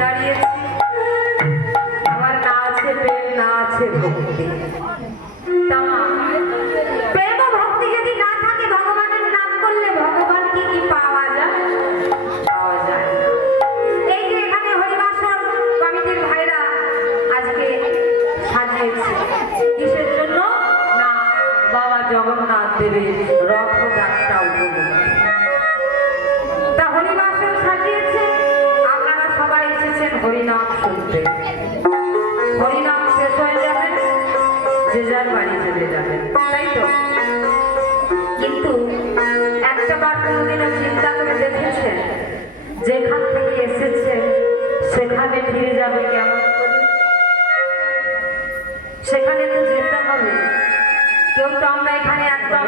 காடியே যার বাড়ি চলে যাবেন তাই তো? কিন্তু একটা বার কোনোদিনও চিন্তা করে দেখেছেন? যেখান থেকে এসেছেন সেখানে ফিরে যাবে কেমন সেখানে তো যেতে হবে। কেউ তো আমরা এখানে একদম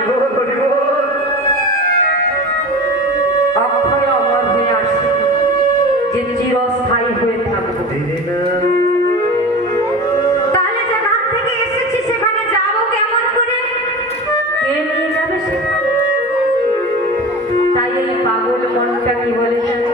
অক্ষয় অমর হয়ে আসি। যে চিরস্থায়ী হয়ে তাই এই পাগল মনটা কি বলে জানো?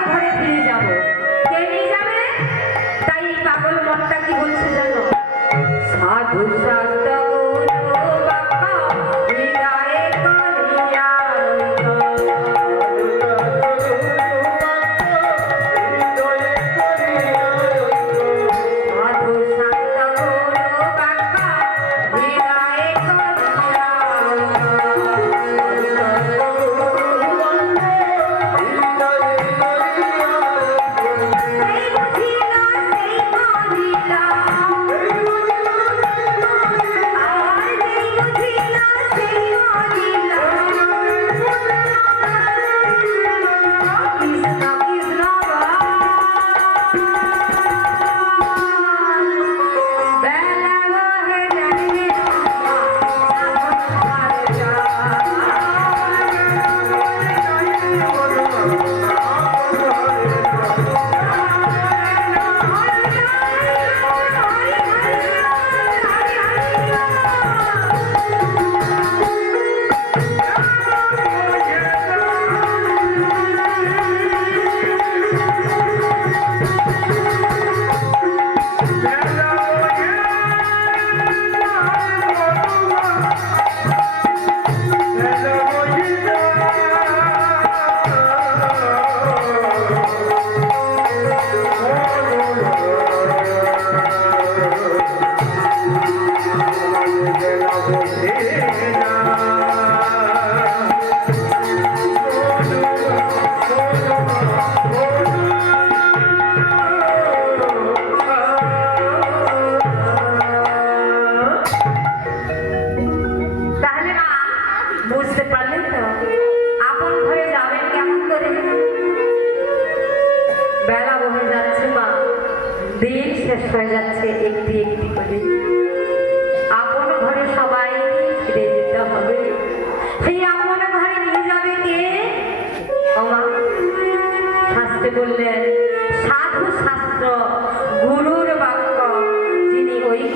ঘরে ফিরে যাব।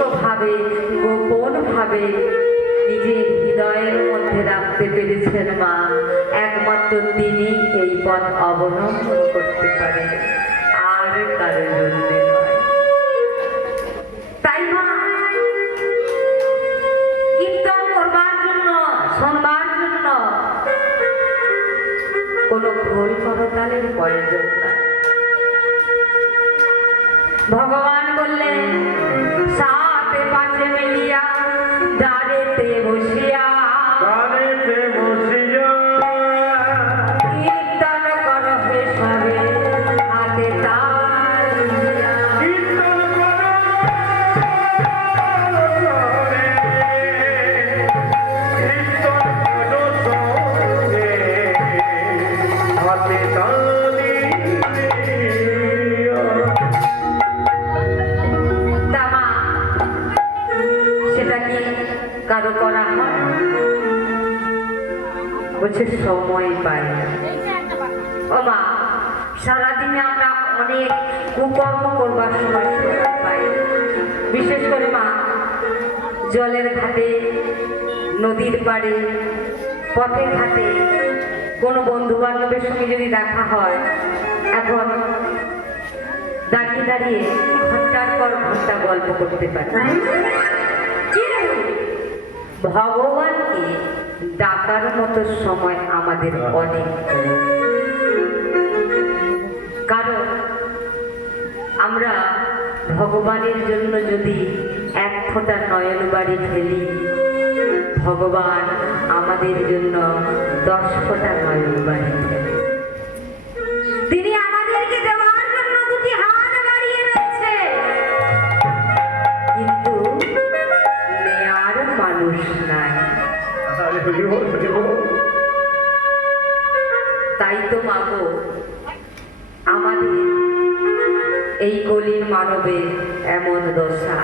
ভাবে গোপন ভাবে নিজের হৃদয়ের মধ্যে রাখতে পেরেছেন মা। একমাত্র তিনি এই পথ অবলম্বন করতে পারেন। আর কারোর তাই করবার জন্য, শোনবার জন্য কোনো প্রয়োজন ভগবান বললেন অনেক কুকর্ম করবার সময় পাই বিশেষ করে মা জলের ঘাটে নদীর পাড়ে পথের ঘাটে কোনো বন্ধু বান্ধবের সঙ্গে যদি দেখা হয় এখন দাঁড়িয়ে দাঁড়িয়ে ঘণ্টার পর ঘণ্টা গল্প করতে পারি। ভগবানকে ডাকার মতো সময় আমাদের অনেক। আমরা ভগবানের জন্য যদি এক ফোঁটা নয়ন বাড়ি ফেলি ভগবান আমাদের জন্য দশ ফোঁটা নয়ন বাড়ি তিনি আমাদেরকে দেওয়ার জন্য দুটি হাত বাড়িয়ে রয়েছে কিন্তু নেয়ার মানুষ নাই। তাই তো মাগো এই কলির মানবে এমন দশা।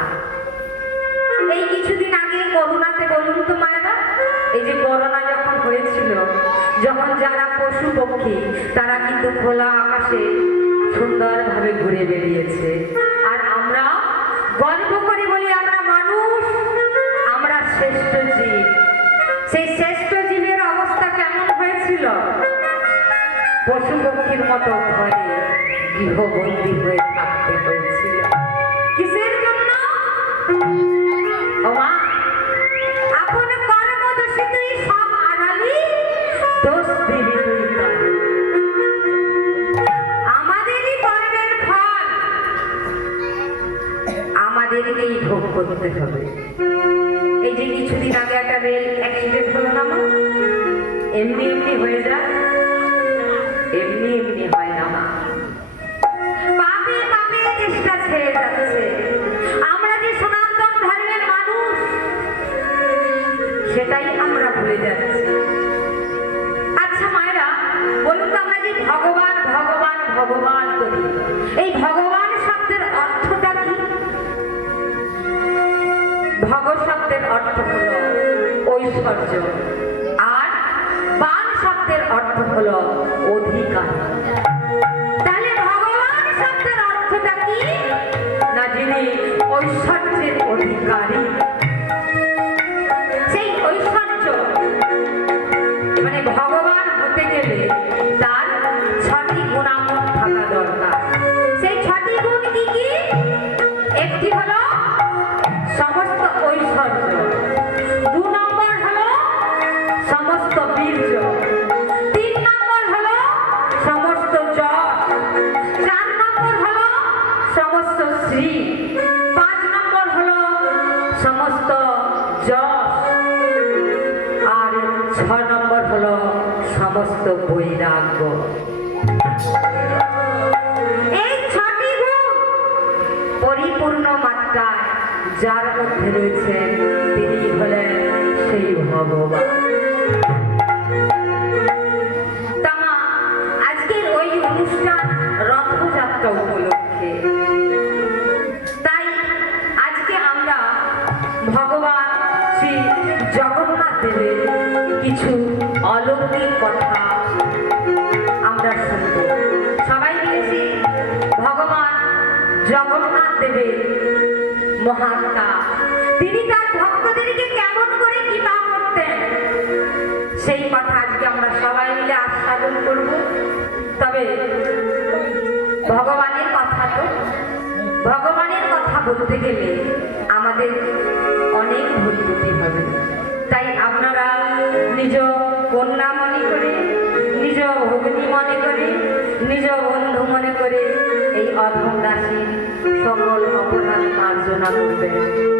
এই কিছুদিন আগে করোনাতে বলুন তো মায়েরা, এই যে করোনা যখন হয়েছিল, যখন যারা পশু পক্ষী, তারা কিন্তু খোলা আকাশে সুন্দরভাবে ঘুরে বেরিয়েছে আর আমরা গর্ব করে বলি, আমরা মানুষ, আমরা শ্রেষ্ঠ জীব। সেই শ্রেষ্ঠ জীবের অবস্থা কেমন হয়েছিল? পশু পক্ষীর মতো ঘরে গৃহবন্দী হয়ে থাকতে হয়েছিল কিসের জন্য ও মা আপন কর্ম তুই করতে হবে। এই যে কিছুদিন আগে একটা রেল অ্যাক্সিডেন্ট হলো না এমনি এমনি হয়ে যায়। এমনি এমনি হয়। আমরা যে সনাতন ধর্মের মানুষ, সেটাই আমরা ভুলে যাচ্ছি। আচ্ছা মায়েরা, বলুন তো আমরা যে ভগবান ভগবান ভগবান করি, এই ভগবান শব্দের অর্থটা কি? ভগ শব্দের অর্থ হলো ঐশ্বর্য, আর বান শব্দের অর্থ হলো ঐশ্বর্যের অধিকারী। সেই ঐশ্বর্য মানে ভগবান হতে গেলে তার ছটি গুণাগুণ থাকা দরকার। সেই ছটি গুণ কি কি? একটি হলো সমস্ত ঐশ্বর্য। দু নম্বর হলো সমস্ত বীর্য। তিন নম্বর হলো সমস্ত যশ চার নম্বর হলো সমস্ত শ্রী যশ আর ছ নম্বর হলো সমস্ত বৈরাগ্য। এই ছটি পরিপূর্ণ মাত্রায় যার মধ্যে রয়েছে, তিনি হলেন সেই ভগবান। ভক্তদেরকে কেমন করে কৃপা করতেন সেই কথা আজকে আমরা সবাই মিলে আস্বাদন করব। তবে ভগবানের কথা তো, ভগবানের কথা বলতে গেলে আমাদের অনেক ভুল ত্রুটি হবে। তাই আপনারা নিজ কন্যা মনে করে, নিজ ভগ্নী মনে করে, নিজ বন্ধু মনে করে এই অধম দাসী সকল অপরাধ মার্জনা করবেন।